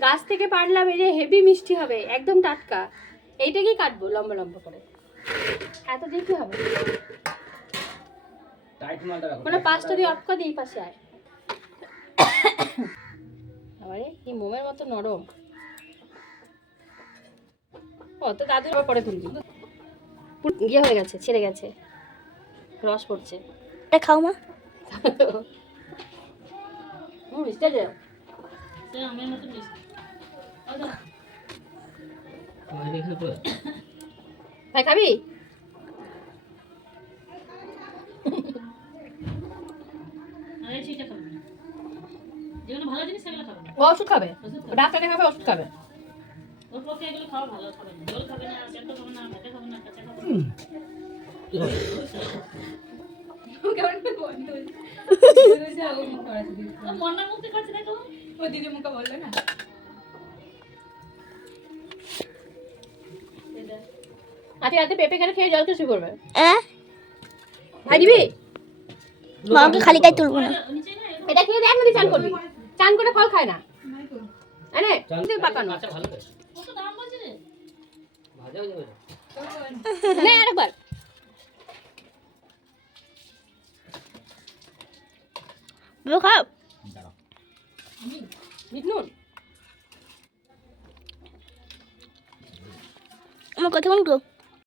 গাছ থেকে পারলাম, এই যে হেভি মিষ্টি হবে, একদম টাটকা। এইটাকেই কাটবো লম্বা লম্বা করে। এত দিয়ে কি হবে? মানে পাঁচটা দিয়ে অফ করে দিই, পাশে আয়। আরে কি মোমের মতো নরম। ও তো দাদুর পরে তুলবি। ইয়ে হয়ে গেছে, ছেড়ে গেছে, রস পড়ছে। এটা খাও মা। মিষ্টি আছে। ভাই খাবি? ও ওষুধ খাবে, ডাক্তার দেখাবে, ওষুধ খাবে। আজকে রাতে পেঁপে কেন খেয়ে জল শুয়ে পড়বে? ভাই দিবি? মাকে খালি গায়ে তুলবো না। এটা খেয়ে দেখ, যদি চান করবি। চান করে ফল খায় না। আরে পাকানো নে আরেকবার। খাও বিটনুন আমার কথা বলতো।